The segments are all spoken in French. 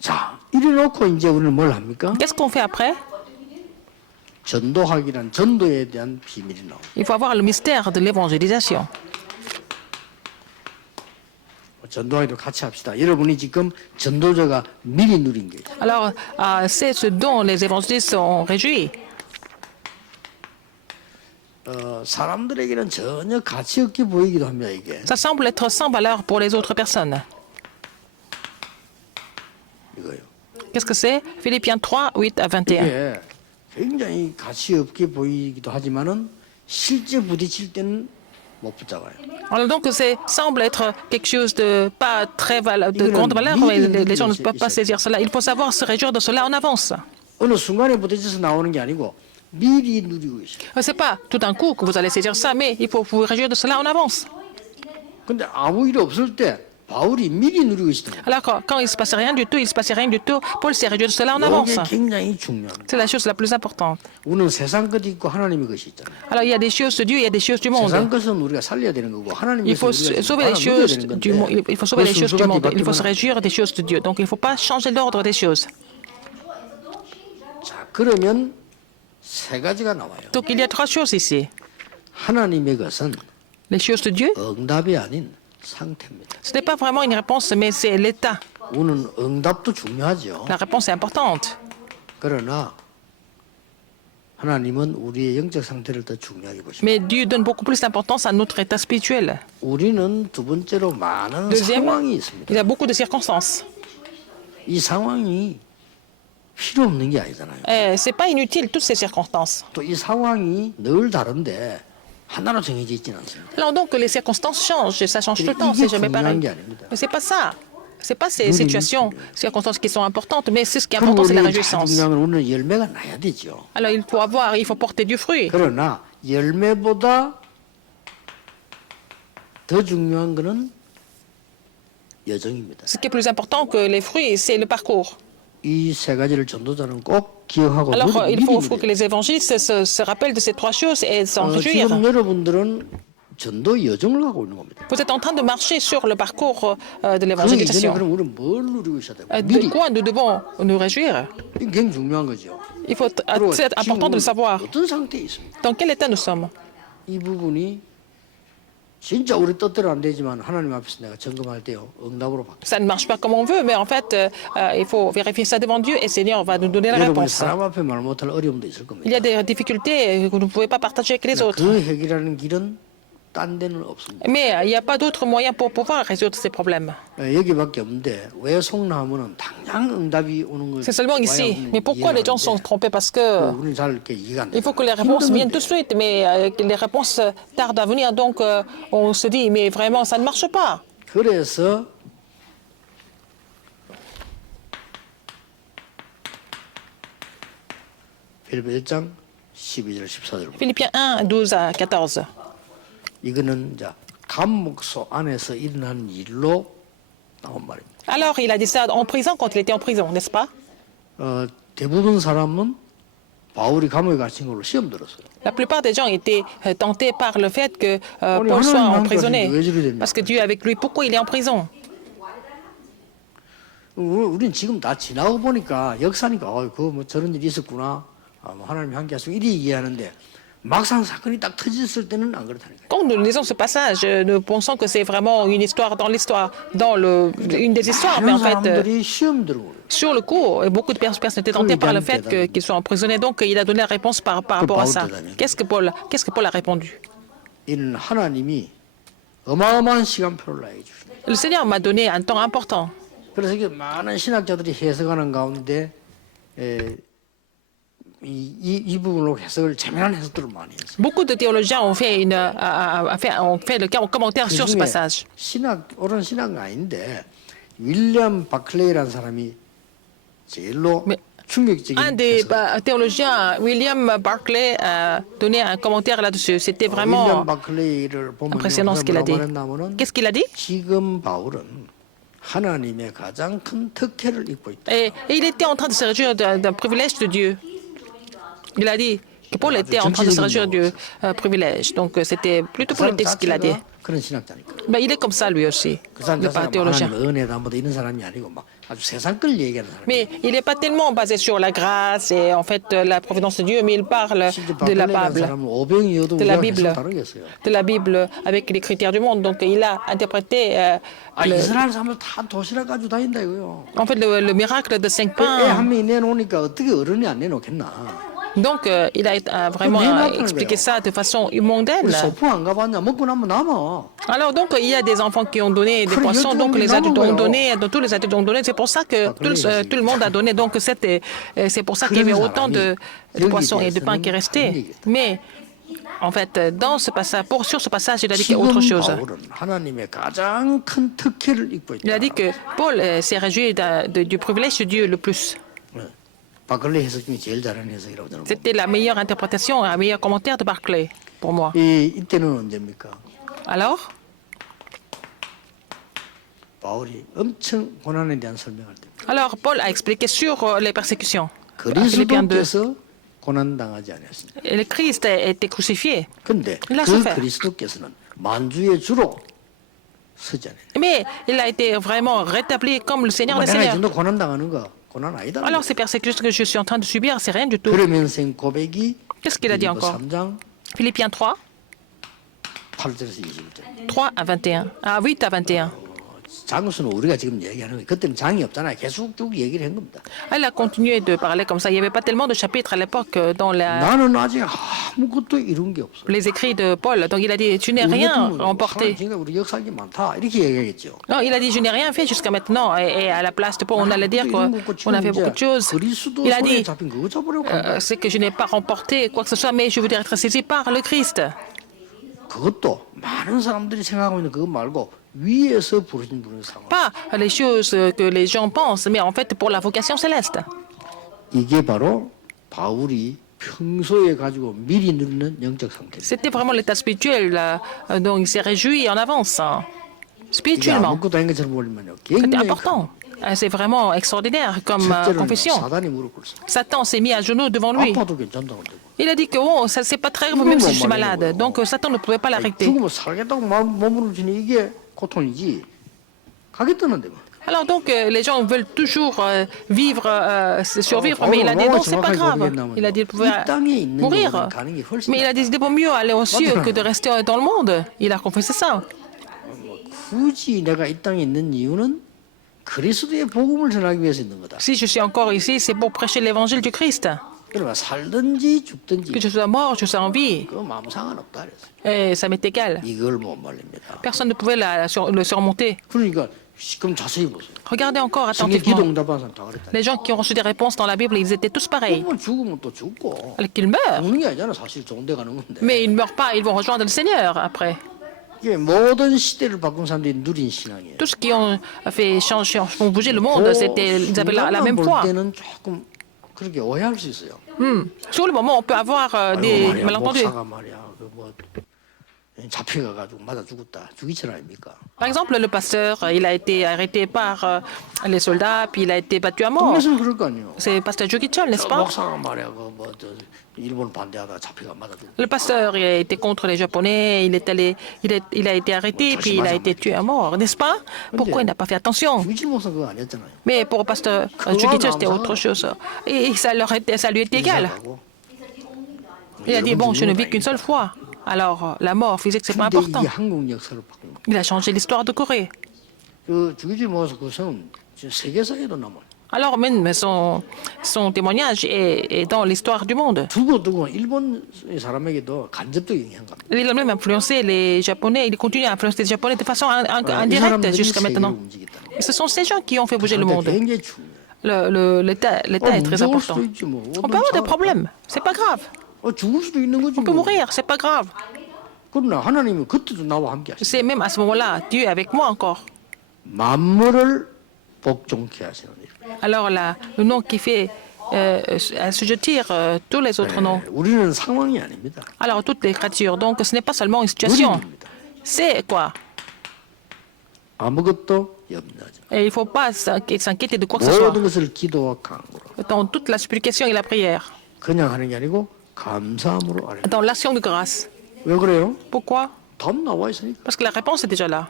자, 이래놓고 이제 우리는 뭘 합니까? Qu'est-ce qu'on fait après? 전도학이란 전도에 대한 비밀이 나옵니다. Il faut avoir le mystère de l'évangélisation. 전도학도 같이 합시다. 여러분이 지금 전도자가 미리 누린 게 있어요. Alors, c'est ce dont les évangélistes sont réjouis. 사람들에게는 전혀 가치 없게 보이기도 합니다. 이게 Ça semble être sans valeur pour les autres personnes. 이거요. Qu'est-ce que c'est? Philippiens 3, 8 à 21. 이게 굉장히 가치 없게 보이기도 하지만은 실제 부딪힐 때는 못 붙잡아요. Alors donc, ça semble être quelque chose de pas très de grande valeur, mais les gens ne peuvent pas saisir cela. Il faut savoir se réjouir de cela en avance. 어느 순간에 부딪혀서 나오는 게 아니고 미리 누리고 있어요. C'est pas tout d'un coup que vous allez saisir ça, mais il faut vous réjouir de cela en avance. 근데 아무 일 없을 때 바울이 미리 누리고 있었던 Alors, quand il ne se passait rien du tout, il ne se passait rien du tout, Paul s'est réjoui de cela en 거예요. avance. 이게 굉장히 중요합니다. C'est la chose la plus importante. 우리는 세상 것이 있고 하나님의 것이 있잖아요. Alors, il y a des choses de Dieu, il y a des choses du monde. 세상 것은 우리가 살려야 되는 거고 하나님의 Il faut 것은 우리가 sauver les 누려야 choses 되는 du monde. 건데 Il faut sauver les 그 choses du 순서가 monde. Il faut se 뒤바뀌면 réjouir des choses de Dieu. Donc, il ne faut pas changer l'ordre des choses. 자, 그러면 세 가지가 나와요. Donc, il y a trois choses ici. 하나님의 것은 Les choses de Dieu, 응답이 아닌 상태입니다. ce n'est pas vraiment une réponse, mais c'est l'état. 우리는 응답도 중요하죠. La réponse est importante. 그러나 하나님은 우리의 영적 상태를 더 중요하게 보십니다. Mais Dieu donne beaucoup plus d'importance à notre état spirituel. 우리는 두 번째로 많은 Deuxième, 상황이 있습니다. il y a beaucoup de circonstances. 이 상황이 필요 없는 게 아니잖아요. Ce n'est pas inutile, toutes ces circonstances. 또 이 상황이 늘 다른데 하나로 정해져 있지는 않습니다. Alors donc, les circonstances changent, ça change tout le temps, 이게 c'est jamais 중요한 pareil. 게 아닙니다. Mais c'est pas ça. C'est pas ces situations, circonstances qui sont importantes, mais c'est ce qui est 그리고 important, c'est la 우리는 réjouissance. 중요한 건 우리는 열매가 나야 되죠. Alors il faut porter du fruit. 그러나 열매보다 더 중요한 거는 여정입니다. Ce qui est plus important que les fruits, c'est le parcours. 이 세 가지를 전도자는 꼭 기억하고 Alors il 미리 faut 누려야 que les évangélistes se rappellent de ces trois choses et s'en réjouir. 지금 여러분들은 전도 여정을 가고 있는 겁니다. Vous êtes en train de marcher sur le parcours de 그 이전에 l'évangélisation. 그럼 우리는 뭘 누리고 있어야 돼요? De 미리. quoi nous devons nous réjouir? 이게 굉장히 중요한 거죠. Il faut 그리고 c'est important de le savoir. 어떤 상태에 있습니까? Dans quel état nous sommes? 이 부분이 진짜 우리 뜻대로 안 되지만 하나님 앞에서 내가 점검할 때요 응답으로 바뀌어요. Ça ne marche pas comme on veut, mais en fait, il faut vérifier ça devant Dieu et Seigneur va nous donner la 여러분이 réponse. 사람 앞에 말 못할 어려움도 있을 겁니다. Il y a des difficultés que vous ne pouvez pas partager avec les autres. 그 해결하는 길은 딴 데는 없습니다. Mais il n'y a pas d'autre moyen pour pouvoir résoudre ces problèmes. 여기밖에 없는데 왜 속나무는 당장 응답이 오는 걸 C'est seulement ici. Mais pourquoi les gens sont trompés? Parce que 우리는 잘 이렇게 이해가 안 il 돼요. faut que les réponses viennent tout de suite, mais les réponses tardent à venir. Donc on se dit, mais vraiment, ça ne marche pas. 그래서 빌립보 1장 12절 14절 Philippiens 1, 12 à 14. 이거는 이제 감옥소 안에서 일어난 일로 나온 말입니다. Alors, il a dit ça en prison quand il était en prison, n'est-ce pas? 대부분 사람은 바울이 감옥에 갇힌 걸로 시험 들었어요. La plupart des gens étaient tentés par le fait que Paul soit emprisonné. Parce que Dieu est avec lui. Pourquoi il est en prison? 우리는 지금 다 지나고 보니까 역사니까 그뭐 저런 일이 있었구나. 뭐 하나님이 함께 하시고 이리 이해하는데 막상 사건이 딱 터졌을 때는 안 그렇다니까요. Quand nous lisons ce passage, nous pensons que c'est vraiment une histoire dans l'histoire, une des histoires, mais en fait, 사람들이 시험 들고 sur le coup, beaucoup de personnes étaient tentées par le fait qu'ils soient emprisonnés, donc il a donné la réponse par rapport à ça. Qu'est-ce que Paul a répondu? 이는 하나님이 어마어마한 시간표를 나에게 주십니다. Le Seigneur m'a donné un temps important. 그래서 이게 많은 신학자들이 해석하는 가운데 이 부분으로 해석을 재미난 해석들을 많이 했어요. Beaucoup de théologiens ont fait le commentaire sur ce passage. 옳은 신학은 아닌데 윌리엄 바클레이라는 사람이 제일로 충격적인 Un des 해석. théologiens, William Barclay, a donné un commentaire là-dessus. C'était 윌리엄 vraiment 바클레이를 보면 impressionnant ce qu'il a dit. 말했냐면은 Qu'est-ce qu'il a dit? 지금 바울은 하나님의 가장 큰 특혜를 입고 있다. Et il était en train de se réjouir d'un privilège de Dieu. Il a dit, que Paul était en train de se réjouir du privilège. Donc c'était plutôt 그 사람 politique ce qu'il a dit. 자체가 그런 신학자니까. Ben, il est comme ça lui aussi, 그 사람 le pas 자체가 théologien. 하나님의 은혜다 뭐다 이런 사람이 아니고 막 아주 세상 걸 얘기하는 사람. Mais il n'est pas tellement basé sur la grâce et en fait la providence de Dieu, mais il parle de la Bible, 사람은 오병이어도 de la 우리가 Bible, 계속 다르겠어요. de la Bible avec les critères du monde. Donc il a interprété 아 이스라엘 사람을 다 도시락 가지고 다닌다 이거요. en fait le miracle de 5 애 pains. 한 명이 내놓으니까 어떻게 어른이 안 내놓겠나. Donc il a vraiment expliqué ça de façon mondaine. 우리 소풍 안 가봤냐 먹고 나면 남아. Alors donc il y a des enfants qui ont donné des poissons, donc les adultes ont donné, donc tous les adultes ont donné. C'est pour ça que tout le monde a donné. Donc c'est pour ça qu'il y avait autant de poissons et de pain qui restaient. Mais en fait, dans ce passage, sur ce passage, il a dit qu'il y a autre 지금 chose. 바울은 하나님의 가장 큰 특혜를 입고 Il a 있다. dit que Paul s'est réjoui du privilège de Dieu le plus. 바클레 해석 중에 제일 잘하는 해석이라고 저는 봅니다. C'était la meilleure interprétation, un meilleur commentaire de Barclay pour moi. 이때는 언제입니까? Alors, 바울이 엄청 고난에 대한 설명할 때 Paul a expliqué sur les persécutions. Philippiens 2. 그리스도께서 고난 당하지 않았습니다. Le Christ a été crucifié. 근데 Il a 그 souffert. 그리스도께서는 만주의 주로 서지 않아요. Mais il a été vraiment rétabli comme le Seigneur des 내가 이 Seigneurs. 정도 고난 당하는 거 고난 아니다. Alors ces persécutions que je suis en train de subir, c'est rien du tout. 그러면서 고백이 Qu'est-ce qu'il a dit encore? 3장 Philippiens 3, 8절에서 21절. 3 à 21. À 8 à 21. 장수는 우리가 지금 얘기하는 거예요. 그때는 장이 없잖아요. 계속 쭉 얘기를 한 겁니다. Elle a continué de parler comme ça. Il n'y avait pas tellement de chapitres à l'époque dans 나는 아직 아무것도 이룬 게 없어. les écrits de Paul. Donc il a dit, tu n'es rien remporté. 지금 우리 역사기 많다. 이렇게 얘기하겠죠. Non, il a dit, je n'ai rien fait jusqu'à maintenant. Et à la place de Paul, on allait dire qu'on a fait beaucoup de choses. 그리스도 Il a 손에 dit, 잡힌 그거 잡으려고 한다. c'est que je n'ai pas remporté quoi que ce soit, mais je voudrais être saisi par le Christ. 그것도 많은 사람들이 생각하고 있는 그거 말고 위에서 부르신 분의 상황. Pas les choses que les gens pensent, mais en fait pour la vocation céleste. 이게 바로 바울이 평소에 가지고 미리 누리는 영적 상태입니다. C'était vraiment l'état spirituel dont il s'est réjoui en avance, 이게 spirituellement. 아무것도 아닌 것처럼 보이면요. C'était 굉장히 important. C'est vraiment extraordinaire comme 첫째로는 confession. 사단이 무릎 꿇었어. Satan s'est mis à genoux devant lui. 아파도 괜찮다고 되고. Il a dit que oh, ça c'est pas très grave même si je suis malade. Donc Satan ne pouvait pas l'arrêter. 죽으면 살겠다고 몸을 주니 이게 고통이지. 가겠다는데 뭐. Alors donc les gens veulent toujours vivre, survivre, mais il a dit non, c'est pas grave. Il a dit qu'il pouvait mourir. Mais il a dit qu'il vaut mieux aller aux cieux que de rester dans le monde. Il a confessé ça. 굳이 내가 이 땅에 있는 이유는 그리스도의 복음을 전하기 위해서 있는 거다. Si je suis encore ici, c'est pour prêcher l'évangile du Christ. 그러니까 살든지 죽든지 Que je sois mort, je sois en vie. 그거 아무 상관없다 그랬어요. Et ça m'est égal. 이걸 못 말립니다. Personne ne pouvait le surmonter. 그러니까 그럼 자세히 보세요. Regardez encore 성경 기도 attentivement. 응답한 사람 다 그랬다. Les gens qui ont reçu des réponses dans la Bible, ils étaient tous pareils. 그러면 죽으면 또 죽고 Qu'ils meurent. 죽는 게 아니잖아. 사실 좋은 데 가는 건데. Mais ils ne meurent pas, ils vont rejoindre le Seigneur après. 이게 모든 시대를 바꾼 사람들이 누린 신앙이에요. Tous qui ont fait changer, ont bougé le monde, ils avaient la même 볼 foi. 때는 조금 그렇게 오해할 수 있어요. Sur le moment, on peut avoir des 말이야, malentendus. 목사가 말이야 그뭐 잡혀가가지고 맞아 죽었다. 죽이천 아닙니까? Par exemple, le pasteur, il a été arrêté par les soldats, puis il a été battu à mort. 동네에서는 그럴 거 아니에요. C'est le pasteur Jogichol, n'est-ce 저 pas? 목사가 말이야 그뭐 일본 반대하다 잡혀가 맞아 죽었다. Le pasteur, il a été contre les Japonais, il a été arrêté, puis il a été tué à mort, n'est-ce pas? Pourquoi il n'a pas fait attention? 주기철 목사 그거 아니었잖아요. Mais pour le pasteur Jogichol, c'était autre chose. Et ça lui est égal. 이사가고. Il a dit, bon, je ne vis qu'une seule fois. Alors, la mort physique, c'est pas 근데 important. 이게 한국 역사를 바꾼 거예요. Il a changé l'histoire de Corée. 그 주기철 목사 그 성은 지금 세계사에도 남아요. Alors même son témoignage est dans l'histoire du monde. 두고 일본 사람에게도 간접적인 영향을 갑니다. Il a même influencé les Japonais, il continue à influencer les Japonais de façon 이 indirecte 사람들이 jusqu'à 세계를 maintenant. 움직였다는 Et ce sont ces gens qui ont fait bouger le 거예요. monde. 굉장히 중요해요. L'État est très 무서울 important. 수도 있지 뭐. On peut avoir des problèmes, c'est pas grave. 죽을 수도 있는 거지 On peut 뭐. mourir, c'est pas grave. 그러나 하나님은 그때도 나와 함께 하시고 C'est même à ce moment-là, Dieu est avec moi encore. 만물을 복종케 하시는 일. Alors là, le nom qui fait assujettir tous les autres noms. 우리는 상황이 아닙니다. Alors toutes les créatures. Donc ce n'est pas seulement une situation. 누림입니다. C'est quoi? 아무것도 염려하지 마. Et il ne faut pas s'inquiéter de quoi que ce soit. 모든 것을 기도와 강구로 Dans toute la supplication et la prière. 그냥 하는 게 아니고 감사함으로 아뢰라. dans l'action de grâce. 왜 그래요? Pourquoi? 답 나와 있으니까. Parce que la réponse est déjà là.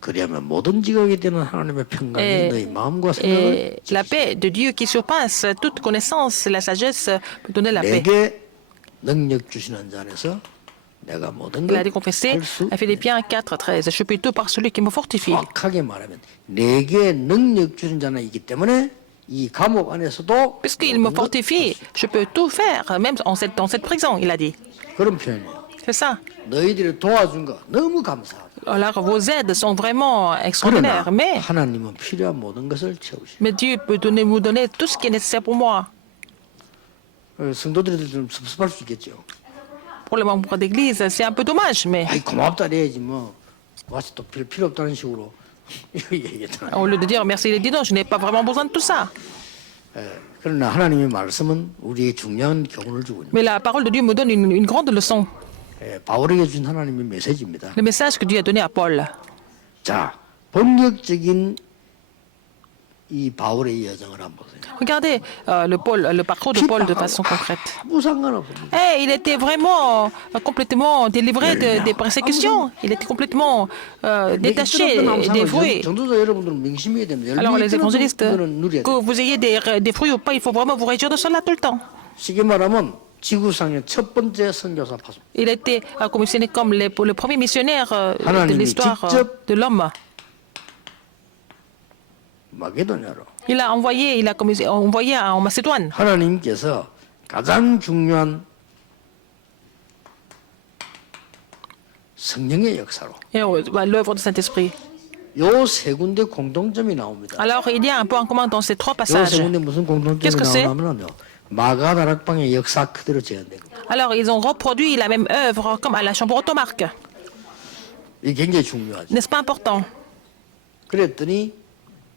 그리하면 모든 지각에 되는 하나님의 평강이 너희 마음과 생각을 Et la paix de Dieu qui surpasse toute connaissance, la sagesse peut donner la paix. 내게 능력 주시는 자 안에서 내가 모든 Il a 걸 dit confessé 할 수 à Philippiens 4:13. Je peux tout par celui qui me fortifie. 정확하게 말하면 내게 능력 주신 자는 있기 때문에 이 감옥 안에서도 Puisqu'il me 모든 걸 fortifie, je peux tout faire, même dans cette prison, il a dit. 그런 표현이에요. C'est ça. 너희들이 도와준 거 너무 감사하다. Alors vos aides sont vraiment 그러나 extraordinaires, 하나님은 필요한 모든 것을 채우시고 mais Dieu peut vous donner tout ce qui est nécessaire pour moi. 성도들이 좀 섭섭할 수 있겠죠. Pour les membres d'église, c'est un peu dommage, mais 아이 고맙다 해야지 뭐 와서 또 필요 없다는 식으로 이거 얘기했잖아요. au lieu de dire merci, il a dit non, je n'ai pas vraiment besoin de tout ça. 그러나 하나님의 말씀은 우리에게 중요한 교훈을 주고 있는 Mais la parole de Dieu me donne une grande leçon. 바울에게 준 하나님의 메시지입니다. Le message que Dieu a donné à Paul. 자, 본격적인 이 바울의 여정을 한번 보세요. Regardez le parcours de Paul de façon concrète. 아무 상관없습니다. Il était vraiment complètement délivré des persécutions. Il était complètement détaché des fruits. 전도자 여러분들은 명심해야 됩니다. Alors les évangélistes, 거는 누려야 que 돼요. vous ayez des fruits ou pas, il faut vraiment vous réjouir de cela tout le temps. 쉽게 말하면 지구상의 첫 번째 선교사 파송. Il a été commissionné comme le premier missionnaire de 하나님이 l'histoire 직접 de l'homme. 마게도냐로. Il a envoyé en Macédoine. 하나님께서 가장 중요한 성령의 역사로 Et l'œuvre du Saint-Esprit. 요 세 군데 공통점이 나옵니다. Alors, il y a un peu en commun dans ces trois 요 세 passages. 군데 무슨 공통점이 Qu'est-ce que c'est? 나오냐면요. 마가 다락방의 역사 그대로 재현된 겁니다. Alors, ils ont reproduit la même œuvre comme à la chambre automarque. 이게 굉장히 중요하죠. N'est-ce pas important? 그랬더니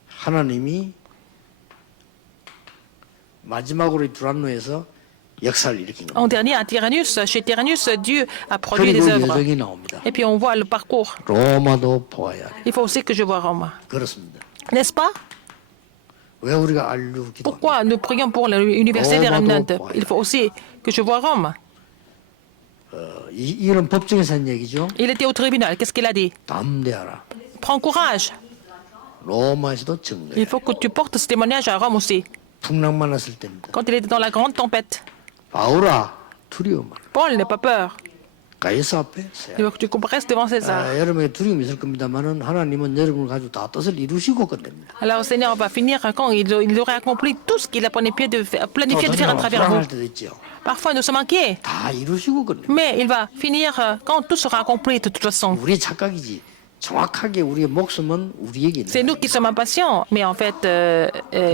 하나님이 마지막으로 이 두란노에서 역사를 일으킨 겁니다. En dernier, à Tyrannus, chez Tyrannus, Dieu a produit des 그리고 œuvres. 여정이 나옵니다. Et puis on voit le parcours. 로마도 보아야 돼. Il faut aussi que je vois Rome. 그렇습니다. N'est-ce pas? 왜 우리가 알류 기도? Pourquoi nous prions pour l'université des Remnants? Il faut aussi que je vois Rome. 이런 법정에서 한 얘기죠. Il était au tribunal. Qu'est-ce qu'il a dit? 담대하라. Prends courage. 로마에서도 증거해. Il faut que tu portes ce témoignage à Rome aussi. 풍랑 만났을 때입니다. Quand il était dans la grande tempête. 바울아 두려워 마라. Paul n'a pas peur. 가이사 앞에 서야. Il faut que tu comparesses devant César. 여러분에게 두려움이 있을 겁니다만은 하나님은 여러분을 가지고 다 뜻을 이루시고 끝냅니다. Alors le Seigneur va finir quand il aurait accompli tout ce qu'il a planifié de faire à travers vous. 불안할 때도 있죠. Parfois nous sommes inquiets. 다 이루시고 끝냅니다. Mais il va finir quand tout sera accompli de toute façon. 우리 착각이지. 정확하게 우리의 목숨은 우리에게 C'est 있는 nous qui sommes impatients, mais en fait,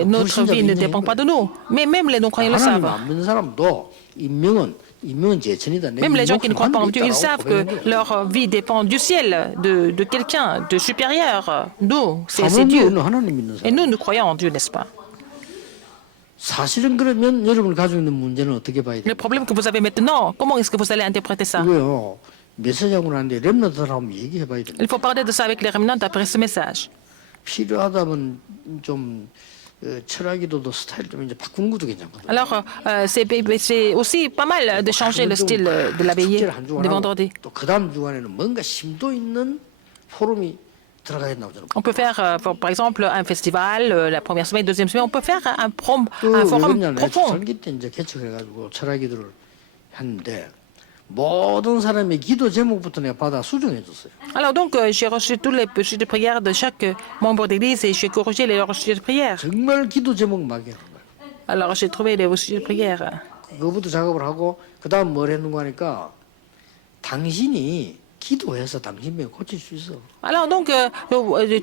notre vie ne dépend pas de nous. Mais même les non-croyants le 하나님 savent. 안 믿는 사람도 인명은 제천이다. 내 Même les gens qui ne croient pas en 목숨 Dieu, ils savent que 있다라고 고백하는 거예요. leur vie dépend du ciel, de quelqu'un de supérieur. Nous, c'est 하물며 Dieu. 우리는 하나님 믿는 Et 사람. nous croyons en Dieu, n'est-ce pas? 사실은 그러면 여러분이 가지고 있는 문제는 어떻게 봐야 돼요? Le problème que vous avez maintenant, comment est-ce que vous allez interpréter ça? 이거요. 메시지하고 나는데 렘너들 한번 얘기해봐야 됩니다. Il faut parler de ça avec les remnants après ce message. 필요하다면 좀 철학기도도 스타일 좀 이제 바꾸는 것도 괜찮거든요. Alors, c'est aussi pas mal de changer le style de la veillée de vendredi. 또 그 다음 주간에는 뭔가 심도 있는 포럼이 들어가야 된다고 저는. On peut faire, par exemple, un festival, la première semaine, deuxième semaine. On peut faire un forum profond. 설기 때 이제 개척해가지고 철학기도를 했는데 모든 사람의 기도 제목부터 내가 받아 수정해줬어요. Alors donc, j'ai reçu tous les sujets de prière de chaque membre d'église et j'ai corrigé les sujets de prière. 정말 기도 제목 막이라는 거예요. Alors j'ai trouvé les sujets de prière. 그거부터 작업을 하고 그 다음 뭘 했는가 하니까 당신이 기도해서 당신 병 고칠 수 있어. Alors donc,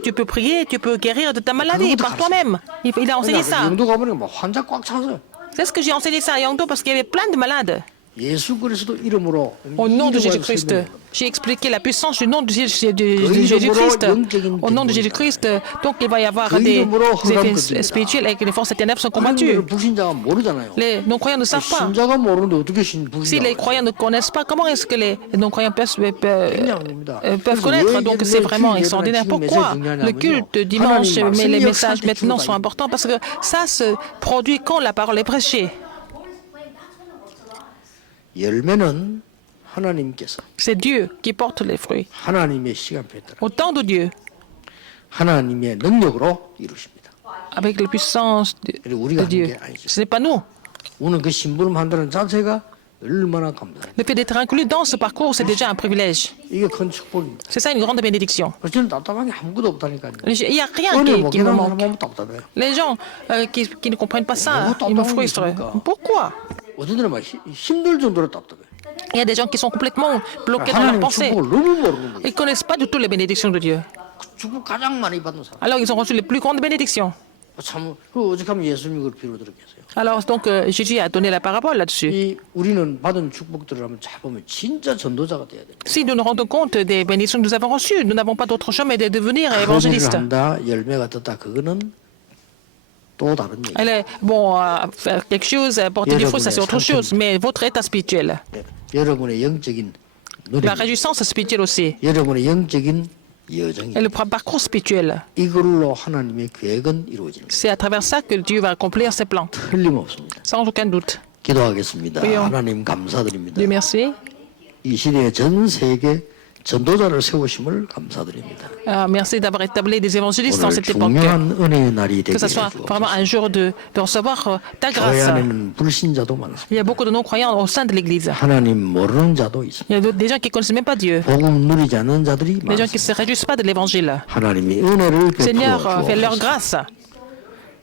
tu peux prier, tu peux guérir de ta maladie par toi-même. Il a enseigné ça. 영도 가보니까 막 환자 꽉 차서 C'est ce que j'ai enseigné ça à Yangdo parce qu'il y avait plein de malades. 예수 그리스도 이름으로 Au nom de 이름을 Jésus-Christ, 설명해요. j'ai expliqué la puissance du nom de Jésus-Christ. Au nom de Jésus-Christ, donc il va y avoir des effets spirituels et que les forces des ténèbres sont combattues. 그걸 불신자가 모르잖아요. Les non-croyants ne savent pas. 신자가 모르는데 어떻게 Si 불신자가 les croyants ne connaissent pas, comment est-ce que les non-croyants peuvent 그래서 connaître? 왜 Donc 예배를 c'est vraiment 예배를 extraordinaire. 지금 Pourquoi 메시지 le 중요하냐면요. culte dimanche, 하나님 mais les 말씀이 messages 역사할 때 maintenant 주로 sont importants parce que ça se produit quand la parole est prêchée. 열매는 하나님께서 C'est Dieu qui porte les fruits. 하나님의 시간표에 따라 Au temps de Dieu, 하나님의 능력으로 이루십니다. avec la puissance 그리고 우리가 de Dieu. 하는 게 아니죠. Ce n'est pas nous. 오늘 그 심부름 한다는 자체가 얼마나 감사해요. Le fait d'être inclus dans ce parcours, c'est déjà un privilège. 이게 큰 축복입니다. C'est ça une grande bénédiction. 저는 답답한 게 아무것도 없다니까요. Il n'y a rien 은혜 못 qui me 깨달은 manque. 사람 보면 답답해요. Les gens qui ne comprennent pas ça, Oh, ils me t'entends, frustrent. Jessica. Pourquoi? 어떤 데는 막 힘들 정도로 답답해요. Il y a des gens qui sont complètement bloqués dans leur 하나님 pensée. 축복을 너무 모르는 거예요. Ils ne connaissent pas du tout les bénédictions de Dieu. 축복 가장 많이 받는 사람. Alors ils ont reçu les plus grandes bénédictions. 참, 그 어떻게하면 예수님이 그걸 빌어들었겠어요. Alors donc Jésus a donné la parabole là-dessus. 이 우리는 받은 축복들을 한번 잘 보면 진짜 전도자가 돼야 돼요. Si nous nous rendons compte des bénédictions que nous avons reçues, nous n'avons pas d'autre choix mais de devenir 그 일을 évangélistes. 한다, 열매가 떴다. 그거는 또 다른 얘기. Faire quelque chose, porter des fruits, ça c'est autre chose. Mais votre état spirituel, 여러분의 영적인 누림, la réjouissance spirituelle aussi, 여러분의 영적인 여정이 et le parcours spirituel, 이걸로 하나님의 계획은 이루어집니다. c'est à travers ça que Dieu va accomplir ses plans, 틀림없습니다. sans aucun doute. 기도하겠습니다. 왜요? 하나님 감사드립니다. Dieu merci. 이 시대에 전 세계 전도자를 세우심을 감사드립니다. Merci d'avoir établi des évangélistes dans 오늘 cette époque. 중요한 은혜의 날이 Que 되게 ce soit vraiment 해주옵소서. un jour de recevoir ta 교회 grâce. 안에는 불신자도 많습니다. Il y a beaucoup de non-croyants au sein de l'Église. 하나님 모르는 자도 있습니다. Il y a des gens qui ne connaissent même pas Dieu. 복음 누리지 않는 자들이 Des gens qui 많습니다. ne se réjouissent pas de l'Évangile. 하나님이 은혜를 Seigneur, 베풀어 fais leur 주옵소서. grâce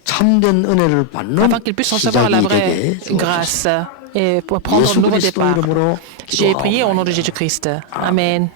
참된 은혜를 받는 afin qu'ils puissent recevoir la 시작이 vraie 되게 주옵소서. grâce et pour prendre un 예수 nouveau 그리스도 départ. 이름으로 J'ai prié au nom de 기도하옵나이다. Jésus-Christ. Amen.